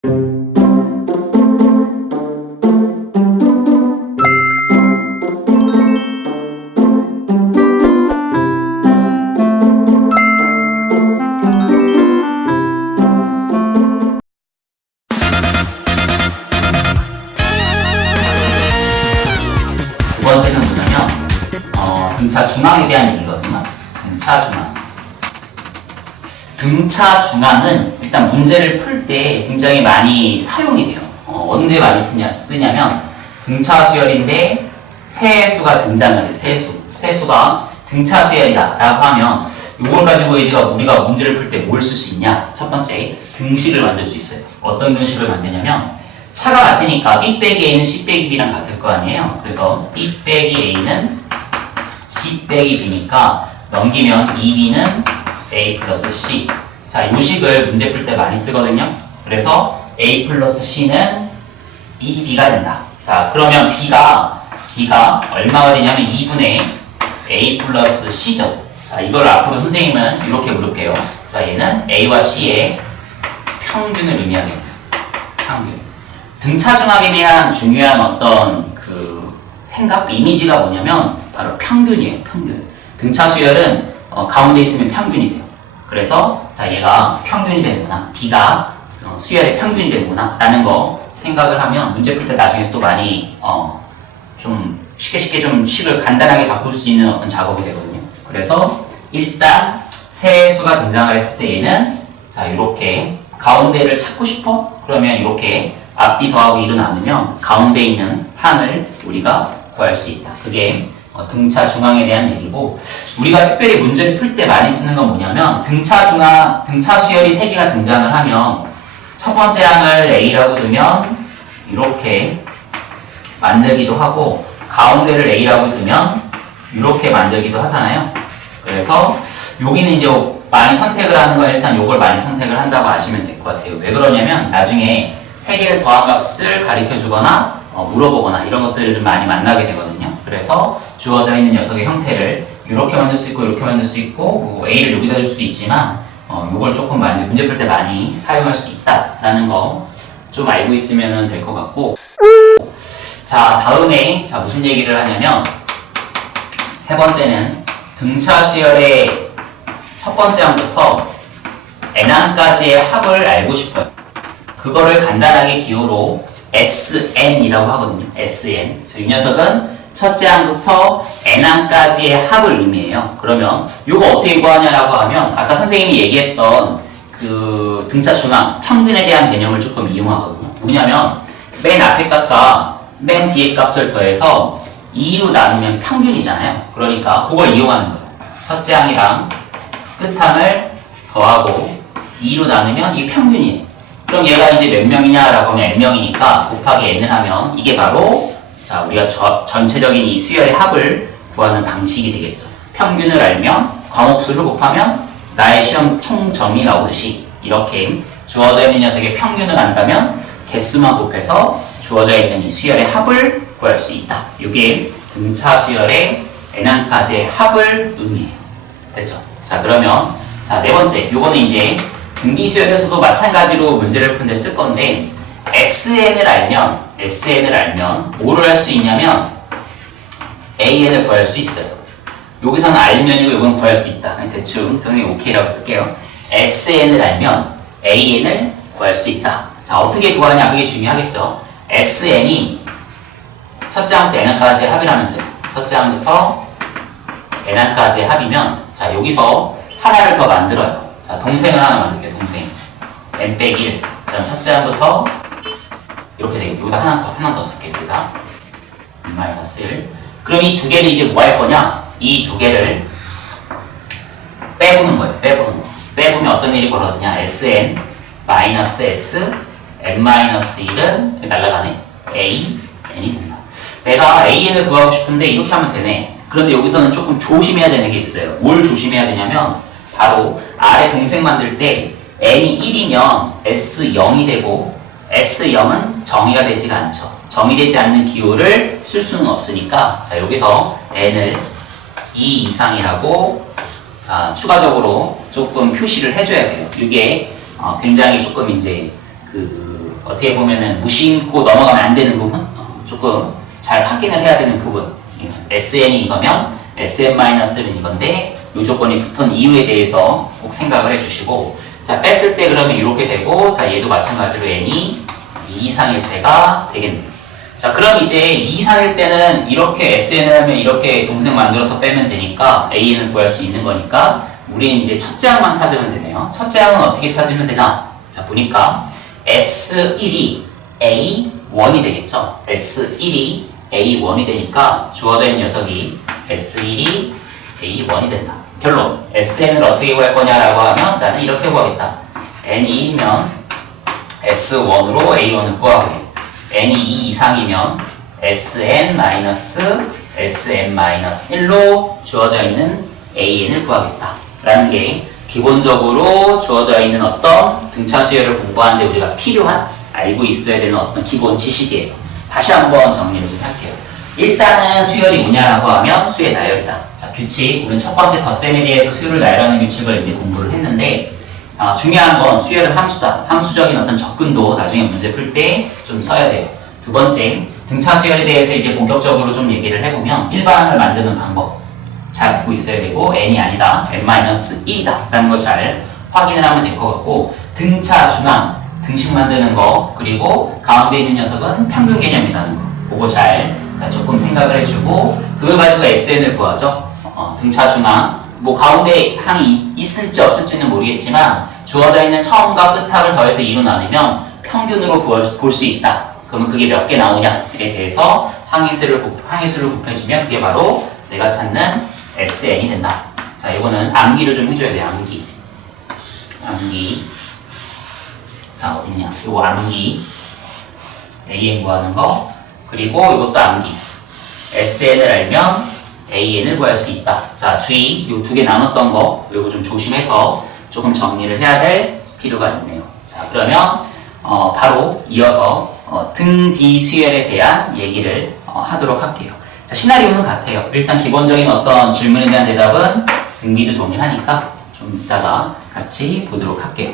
두 번째는 뭐냐면 등차 중앙에 대한 얘기거든요. 등차 중앙. 등차 중앙은 일단 문제를 풀 때 굉장히 많이 사용이 돼요. 언제 많이 쓰냐면 등차 수열인데 세수가 등장을 해요. 세수가 등차 수열이다 라고 하면 이걸 가지고 우리가 문제를 풀 때 뭘 쓸 수 있냐? 첫 번째, 등식을 만들 수 있어요. 어떤 등식을 만드냐면 차가 같으니까 B 빼기 A는 C 빼기 B랑 같을 거 아니에요. 그래서 B 빼기 A는 C 빼기 B니까 넘기면 2B는 A 플러스 C. 자, 이 식을 문제 풀 때 많이 쓰거든요. 그래서 A 플러스 C는 2B가 된다. 자, 그러면 B가 얼마가 되냐면 2분의 A 플러스 C죠. 자, 이걸 앞으로 선생님은 이렇게 물을게요. 자, 얘는 A와 C의 평균을 의미하겠다. 평균. 등차 중앙에 대한 중요한 어떤 생각, 이미지가 뭐냐면 바로 평균이에요. 평균. 등차 수열은 가운데 있으면 평균이 돼요. 그래서 자, 얘가 평균이 되는구나. B가 수열의 평균이 되는구나 라는 거 생각을 하면 문제 풀 때 나중에 또 많이 좀 쉽게 좀 식을 간단하게 바꿀 수 있는 어떤 작업이 되거든요. 그래서 일단 세수가 등장을 했을 때 얘는 자, 이렇게 가운데를 찾고 싶어? 그러면 이렇게 앞뒤 더하고 2로 나누면 가운데 있는 항을 우리가 구할 수 있다. 그게 등차 중앙에 대한 얘기고, 우리가 특별히 문제를 풀 때 많이 쓰는 건 뭐냐면 등차 수열이 3개가 등장을 하면 첫 번째 항을 A라고 두면 이렇게 만들기도 하고, 가운데를 A라고 두면 이렇게 만들기도 하잖아요. 그래서 여기는 이제 많이 선택을 하는 건 일단 요걸 많이 선택을 한다고 아시면 될 것 같아요. 왜 그러냐면 나중에 3개를 더한 값을 가르쳐 주거나 물어보거나 이런 것들을 좀 많이 만나게 되거든요. 그래서 주어져 있는 녀석의 형태를 이렇게 만들 수 있고 이렇게 만들 수 있고 뭐 A를 여기다 줄 수도 있지만 이걸 조금 문제 풀 때 많이 사용할 수 있다라는 거 좀 알고 있으면 될 것 같고, 자, 다음에 무슨 얘기를 하냐면 세 번째는 등차 수열의 첫 번째 항부터 n항까지의 합을 알고 싶어요. 그거를 간단하게 기호로 SN이라고 하거든요. SN. 이 녀석은 첫째 항부터 n항까지의 합을 의미해요. 그러면 이거 어떻게 구하냐라고 하면 아까 선생님이 얘기했던 등차 중앙, 평균에 대한 개념을 조금 이용하거든요. 뭐냐면 맨 앞에 값과 맨 뒤에 값을 더해서 2로 나누면 평균이잖아요. 그러니까 그걸 이용하는 거예요. 첫째 항이랑 끝항을 더하고 2로 나누면 이게 평균이에요. 그럼 얘가 이제 몇 명이냐라고 하면 n명이니까 곱하기 n을 하면 이게 바로 자, 우리가 전체적인 이 수열의 합을 구하는 방식이 되겠죠. 평균을 알면 과목수를 곱하면 나의 시험 총점이 나오듯이 이렇게 주어져 있는 녀석의 평균을 안다면 개수만 곱해서 주어져 있는 이 수열의 합을 구할 수 있다. 이게 등차 수열의 n항까지의 합을 의미해요. 됐죠? 자, 그러면 자, 네 번째, 요거는 이제 등비 수열에서도 마찬가지로 문제를 푸는데 쓸 건데 SN을 알면 뭐를 할 수 있냐면 AN을 구할 수 있어요. 여기서는 알면이고 여기는 구할 수 있다. 대충 선생님 오케이라고 쓸게요. SN을 알면 AN을 구할 수 있다. 자, 어떻게 구하냐? 그게 중요하겠죠. SN이 첫째 항부터 n항까지의 합이라면서요. 첫째 항부터 n항까지의 합이면 자, 여기서 하나를 더 만들어요. 자, 동생을 하나 만들게요. 동생 n 빼기 1. 그럼 첫째 항부터 이렇게 되겠고 여기다 하나 더 쓸게요. 여기다 -1. 그럼 이 두 개를 이제 뭐 할 거냐? 이 두 개를 빼보는 거예요. 빼보면 어떤 일이 벌어지냐? SN -S n-1은 여기 날라가네. A n이 된다. 내가 AN을 구하고 싶은데 이렇게 하면 되네. 그런데 여기서는 조금 조심해야 되는 게 있어요. 뭘 조심해야 되냐면 바로 아래 동생 만들 때 n이 1이면 S0이 되고 S0은 정의가 되지가 않죠. 정의되지 않는 기호를 쓸 수는 없으니까 자, 여기서 n을 2 이상이라고 자, 추가적으로 조금 표시를 해줘야 돼요. 이게 굉장히 조금 이제 어떻게 보면은 무심코 넘어가면 안 되는 부분, 조금 잘 확인을 해야 되는 부분. SN이 이거면 SN-는 이건데 이 조건이 붙은 이유에 대해서 꼭 생각을 해주시고, 자 뺐을 때 그러면 이렇게 되고, 자 얘도 마찬가지로 n이 2 이상일 때가 되겠네요. 자 그럼 이제 2 이상일 때는 이렇게 SN을 하면 이렇게 동생 만들어서 빼면 되니까 AN을 구할 수 있는 거니까 우리는 이제 첫째 항만 찾으면 되네요. 첫째 항은 어떻게 찾으면 되나? 자 보니까 S1이 A1이 되겠죠. S1이 A1이 되니까 주어져 있는 녀석이 S1이 A1이 된다. 결론, SN을 어떻게 구할 거냐라고 하면 나는 이렇게 구하겠다. N이 1이면 S1으로 A1을 구하고, N이 2 이상이면 SN-SN-1로 주어져 있는 AN을 구하겠다 라는 게 기본적으로 주어져 있는 어떤 등차 수열을 공부하는데 우리가 필요한, 알고 있어야 되는 어떤 기본 지식이에요. 다시 한번 정리를 좀 할게요. 일단은 수열이 뭐냐라고 하면 수의 나열이다. 자, 규칙. 우리는 첫 번째 덧셈에 대해서 수열을 나열하는 규칙을 이제 공부를 했는데, 중요한 건 수열은 함수다. 함수적인 어떤 접근도 나중에 문제 풀 때 좀 써야 돼요. 두 번째, 등차 수열에 대해서 이제 본격적으로 좀 얘기를 해보면 일반항을 만드는 방법 잘 알고 있어야 되고, n이 아니다, n-1이다 라는 거 잘 확인을 하면 될 것 같고, 등차 중항, 등식 만드는 거, 그리고 가운데 있는 녀석은 평균 개념이라는 거, 그거 잘 조금 생각을 해주고, 그걸 가지고 SN을 구하죠. 등차 중항, 뭐 가운데 항이 있을지 없을지는 모르겠지만 주어져 있는 처음과 끝합을 더해서 2로 나누면 평균으로 볼 수 있다. 그러면 그게 몇 개 나오냐에 대해서 항의수를 곱해주면 그게 바로 내가 찾는 SN이 된다. 자, 이거는 암기를 좀 해줘야 돼요. 암기. 자, 어딨냐? 요거 암기. AN 구하는 거. 그리고 이것도 암기. SN을 알면 AN을 구할 수 있다. 자, 주의. 요 두 개 나눴던 거, 요거 좀 조심해서 조금 정리를 해야 될 필요가 있네요. 자, 그러면 바로 이어서 등비 수열에 대한 얘기를 하도록 할게요. 자, 시나리오는 같아요. 일단 기본적인 어떤 질문에 대한 대답은 등비도 동일하니까 좀 이따가 같이 보도록 할게요.